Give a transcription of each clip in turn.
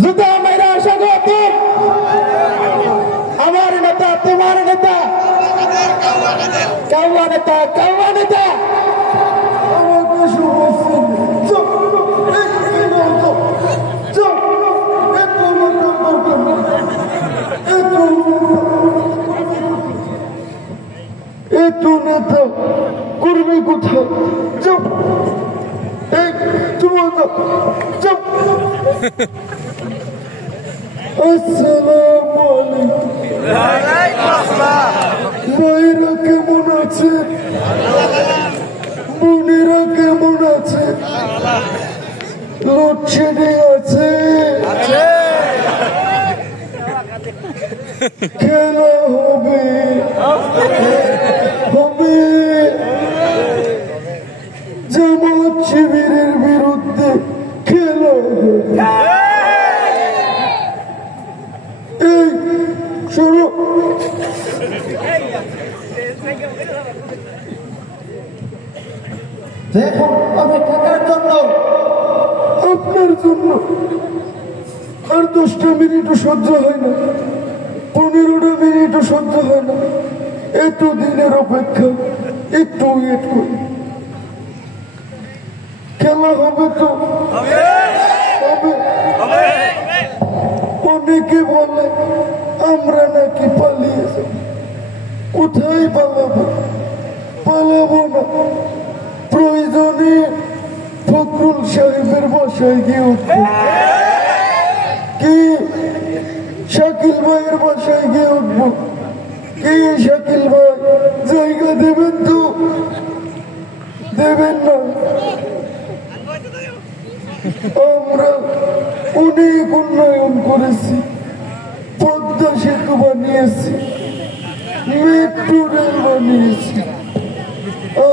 জুতা মেরা স্বাগতম আমার নেতা তোমার নেতা কাউয়া নেতা আমাকে এত নেতা করবে কোথাও যাও আসসালামু আলাইকুম ভাইরা কেমন আছে বোনেরা কেমন আছে লোডশেডিং আছে খেলা হবে জামাত শিবিরের বিরুদ্ধে খেলা হবে এই শোনো দেখুন অপেক্ষার জন্য আপনার জন্য আর 10টা মিনিটও সহ্য হয় না 15টা মিনিটও সহ্য হয় না এত দিনের অপেক্ষা একটু ওয়েট করি খেলা হবে তো হবে অনেকে বলে আমরা নাকি পালিয়ে যাব কোথায় পালাবো না প্রয়োজনে ফখরুল সাহেবের বাসায় গিয়ে উঠবো কি শাকিল ভাইয়ের বাসায় গিয়ে উঠবো কি শাকিল ভাই জায়গা দেবেন তো দেবেন না আমরা অনেক উন্নয়ন করেছি পদ্মা সেতু বানিয়েছি মেট্রো রেল বানিয়েছি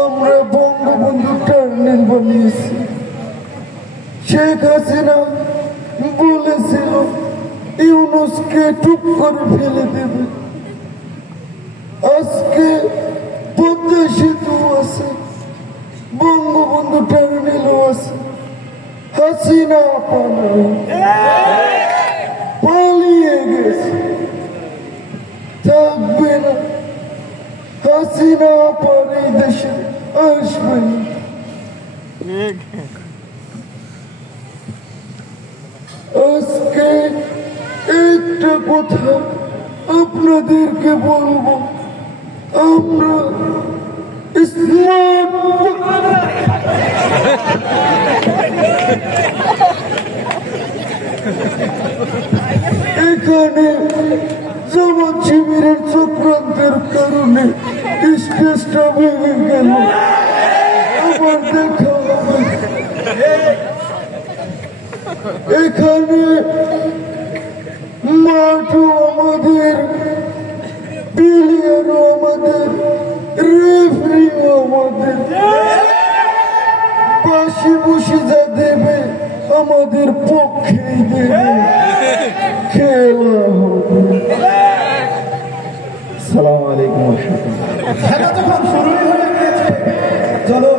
আমরা বঙ্গবন্ধু টার্মিনাল বানিয়েছি শেখ হাসিনা বলেছিল ইউনুসকে টুপ করে ফেলে দেবে আজকে পদ্মা সেতু আছে বঙ্গবন্ধু টার্মিনালও আছে হাসিনা পালিয়ে গেছে থাকবে না হাসিনা পারে দেশে আসবে আজকে একটা কথা আপনাদেরকে বলবো আমরা স্মার্ট এখানে জামাত শিবিরের চক্রান্তের কারণে স্টেজটা ভেঙে গেল আবার দেখা হবে এখানে মাঠও আমাদের প্লেয়ারও আমাদের রেফারিও আমাদের পাশে বসে যা দেবে আমাদের পক্ষেই দেবে খেলা হবে আসসালামু আলাইকুম খেলা যখন শুরুই হয়ে গিয়েছে চলো